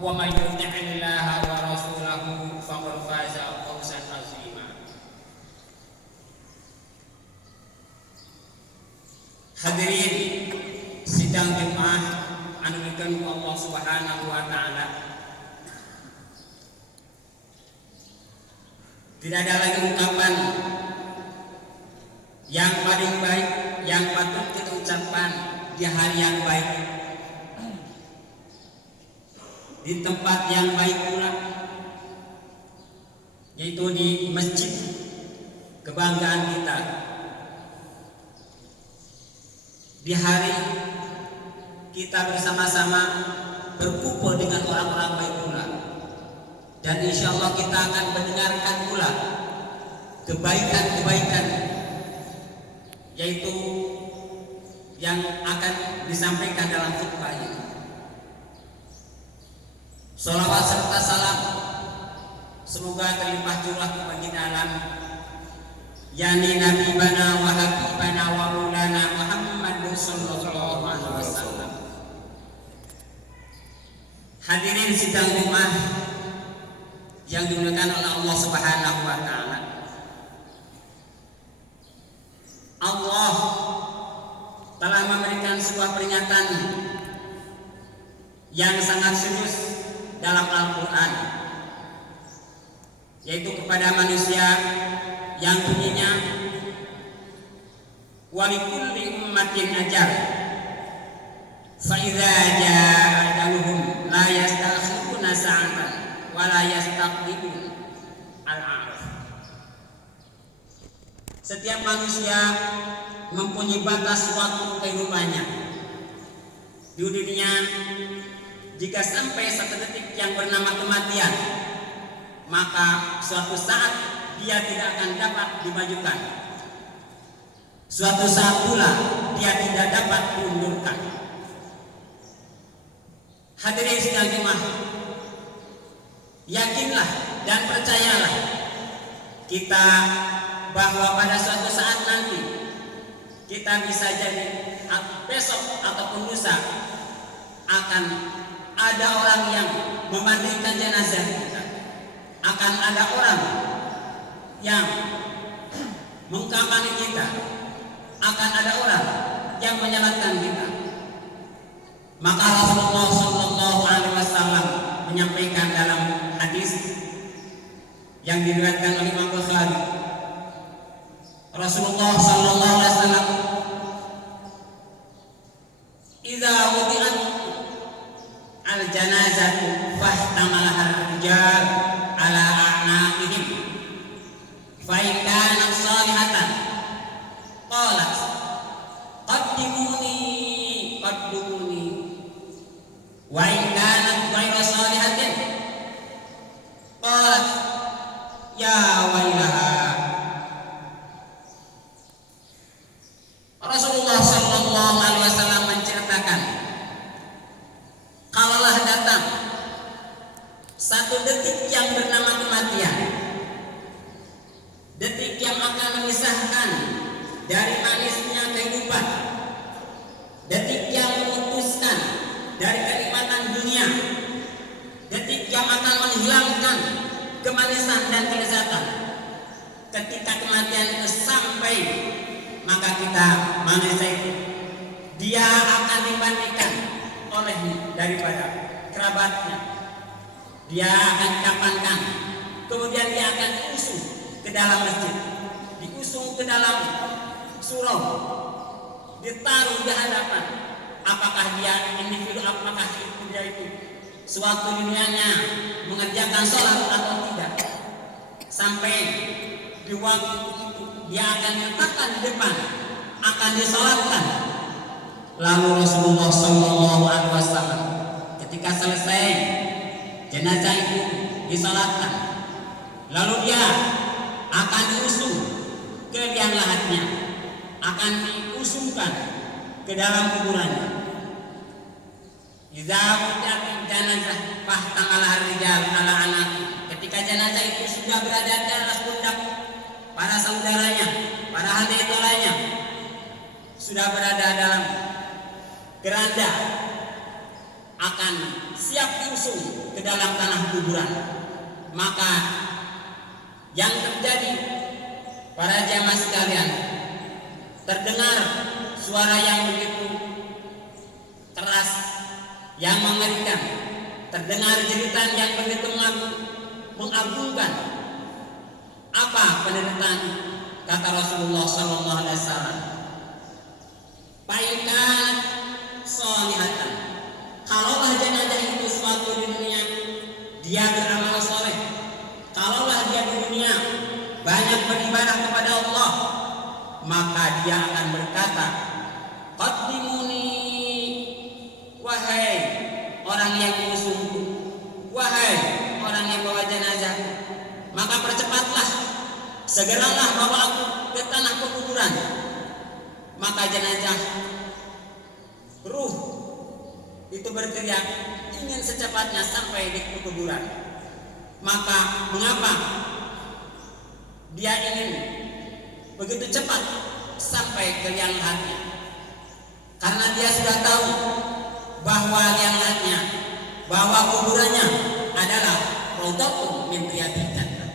wa may yuti'illaha wa rasulahu faqad faza fawzan 'azima. Hadirin sidang Jumat anu dikeun Allah Subhanahu wa taala. Tidak ada lagi ungkapan yang paling baik yang patut kita ucapkan di hari yang baik, di tempat yang baik pula, yaitu di masjid kebanggaan kita. Di hari kita bersama-sama berkumpul dengan orang-orang baik pula, dan insya Allah kita akan mendengarkan pula kebaikan-kebaikan, yaitu yang akan disampaikan dalam khutbah ini. Salawat serta salam semoga terlimpah curah ke baginda alam, yani Nabi bana wa habibana wa maulana Muhammad sallallahu alaihi wasallam. Hadirin sidang Jumat yang dimuliakan oleh Allah Subhanahu wa taala. Allah telah memberikan sebuah peringatan yang sangat serius dalam Al-Quran, yaitu kepada manusia yang bunyinya walikulli ummatin ajal fa idza jaa ajaluhum la yastakhiruna sa'atan wa la yastaqdimun. Al-A'raf. Setiap manusia mempunyai batas waktu kehidupannya di dunia. Jika sampai satu detik yang bernama kematian, maka suatu saat dia tidak akan dapat dimajukan. Suatu saat pula dia tidak dapat diundurkan. Hadirin sidang Jumat, yakinlah dan percayalah kita bahwa pada suatu saat nanti kita bisa jadi besok ataupun lusa akan ada orang yang memandikan jenazah kita, akan ada orang yang mengkamani kita, akan ada orang yang menyalatkan kita. Maka Rasulullah sallallahu alaihi wasallam menyampaikan dalam hadis yang diriwayatkan oleh Imam Bukhari, Rasulullah sallallahu alaihi wasallam, "Idza wudi'at al-janazatu fahtamalaha ar-rijal ala a'naqihim fa in kanat salihatan qalat qaddimuni qaddimuni wa in kanat ghayra salihatin qalat ya wailaha." Rasulullah sallallahu alaihi wasallam menceritakan, kalaulah datang satu detik yang bernama kematian, detik yang akan memisahkan dari manisnya kehidupan, detik yang memutuskan dari kenikmatan dunia, detik yang akan menghilangkan kemanisan dan kelezatan. Ketika kematian itu sampai, maka kita manusia itu dia akan dibandingkan olehnya daripada kerabatnya, dia akan dikafankan, kemudian dia akan diusung ke dalam masjid, diusung ke dalam surau, ditaruh di hadapan. Apakah dia individu, apakah dia itu suatu dunianya mengerjakan sholat atau tidak, sampai di waktu itu dia akan diletakkan di depan, akan disolatkan. Lalu Rasulullah sallallahu alaihi wasallam ketika selesai jenazah itu disolatkan, lalu dia akan diusung ke liang lahatnya, akan diusungkan ke dalam kuburannya. Idza wudi'at janazah fahtamalah ar-rijal ala anaqi. Ketika jenazah itu sudah berada di atas pundak para saudaranya, para hadirin sudah berada dalam keranda, akan siap diusung ke dalam tanah kuburan. Maka yang terjadi, para jamaah sekalian, terdengar suara yang begitu keras, yang mengerikan, terdengar jeritan yang begitu mengagumkan. Apa penderitaan? Kata Rasulullah SAW, "Faikan solihatan." Kalaulah jenazah itu suatu di dunia dia beramal soleh, kalaulah dia di dunia banyak beribadah kepada Allah, maka dia akan berkata, "Qaddimuni, wahai orang yang mengusungku, wahai orang yang bawa jenazah, maka percepatlah, segeralah bawa aku ke tanah kuburan." Maka jenazah ruh itu berteriak ingin secepatnya sampai di kuburan. Maka mengapa dia ingin begitu cepat sampai ke liang lahatnya? Karena dia sudah tahu bahwa liang lahatnya, bahwa kuburannya adalah raudhatun min riyadil jannah,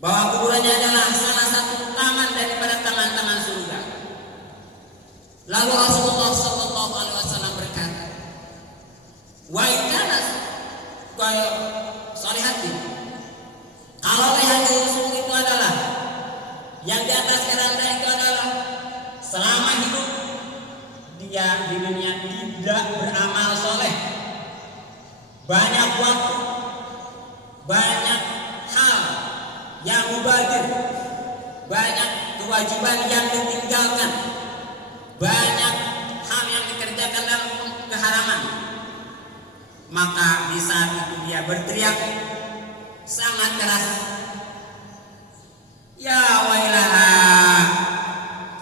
bahwa kuburannya adalah salah satu taman daripada taman-taman surga. Lalu Rasulullah SAW berkata, "Wa kana solihatin." Kalau yang diusung itu adalah, yang di atas keranda itu adalah selama hidup dia di dunia tidak beramal soleh, banyak waktu, banyak hal yang mubadir, banyak kewajiban yang ditinggalkan, banyak hal yang dikerjakan dalam keharaman, maka di saat itu dia berteriak sangat keras, "Ya wailaha,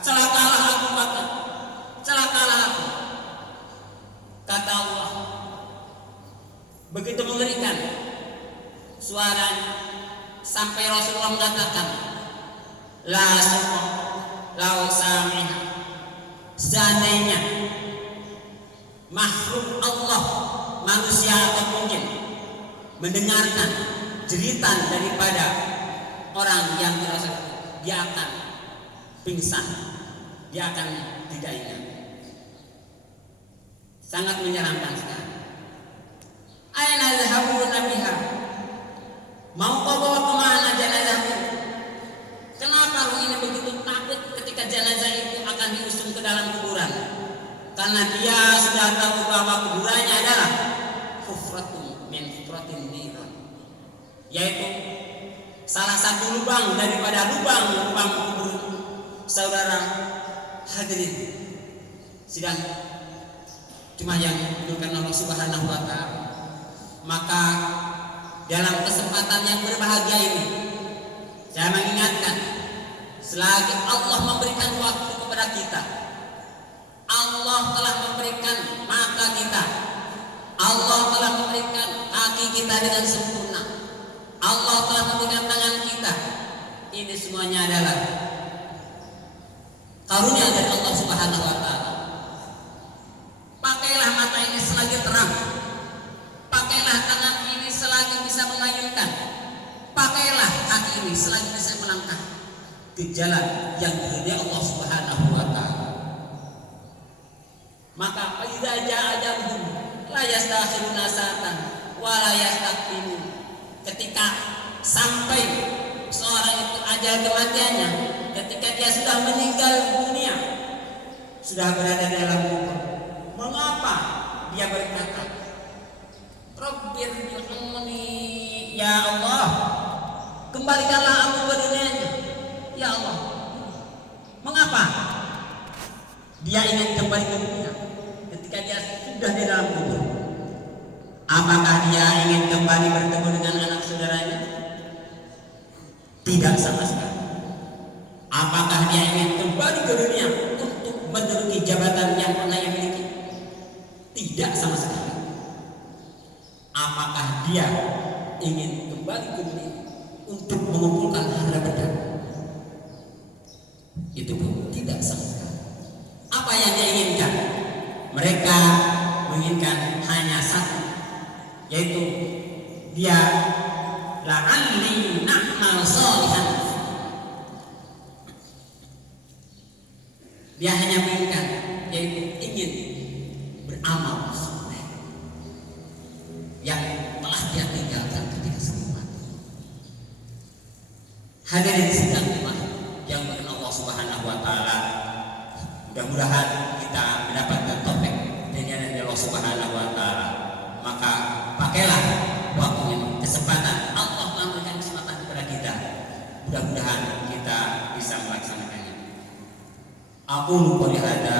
celakalah aku, celakalah aku." Kata Allah, begitu mengerikan suaranya sampai Rasulullah mengatakan, "La suqa lau sami'a." Seandainya makhluk Allah, manusia atau jin, mendengarkan jeritan daripada orang yang dirasa, dia akan pingsan, dia akan tidak ingat. Sangat menyeramkan sekali. Aina zahabuna biha? Mau kau bawa kemana jenazahku? Kenapa roh ini begitu takut ketika jenazah itu akan diusung ke dalam kuburan? Karena dia sudah tahu bahwa kuburannya adalah hufratun min hufratin niran, yaitu salah satu lubang daripada lubang kubur saudara hadirin sidang cuma yang dimuliakan Allah Subhanahu wa Ta'ala. Maka dalam kesempatan yang berbahagia ini, saya mengingatkan, selagi Allah memberikan waktu kepada kita, Allah telah memberikan mata kita, Allah telah memberikan kaki kita dengan sempurna, Allah telah memberikan tangan kita. Ini semuanya adalah karunia dari Allah Subhanahu wa Ta'ala. Pakailah mata ini selagi terang, pakailah tangan ini selagi bisa mengayunkan, pakailah kaki ini selagi bisa melangkah ke jalan yang diridhai Allah Subhanahu wa Ta'ala. Maka idza jaa ajaluhum la yastakhiruna sa'atan wa la yastaqdimun. Ketika sampai seorang itu ajal kematiannya, ketika dia sudah meninggal dunia, sudah berada dalam kubur, mengapa dia berkata, "Rabbir ji'uni, ya Allah, kembalikanlah aku ke dunianya, ya Allah." Mengapa dia ingin kembali ke dunia ketika dia sudah di dalam kubur? Apakah dia ingin kembali bertemu dengan anak saudaranya? Tidak sama sekali. Apakah dia ingin kembali ke dunia untuk menduduki jabatan yang pernah ia miliki? Tidak sama sekali. Apakah dia ingin kembali ke dunia untuk mengumpulkan harta benda? Itu pun tidak sama sekali. Apa yang dia inginkan? Mereka menginginkan hanya satu, yaitu dia la'alli na'mal sholihan. Dia hanya menginginkan, yaitu ingin beramal soleh yang telah dia tinggalkan ketika sebelum mati. Hadirin sidang jemaah yang berkenan Allah Subhanahu wa taala, mudah-mudahan kita mendapatkan taufik dari Allah Subhanahu wa taala. Maka pakailah waktu ini, kesempatan Allah memberikan kesempatan kepada kita. Mudah-mudahan kita bisa melaksanakannya. Aku qouli hadza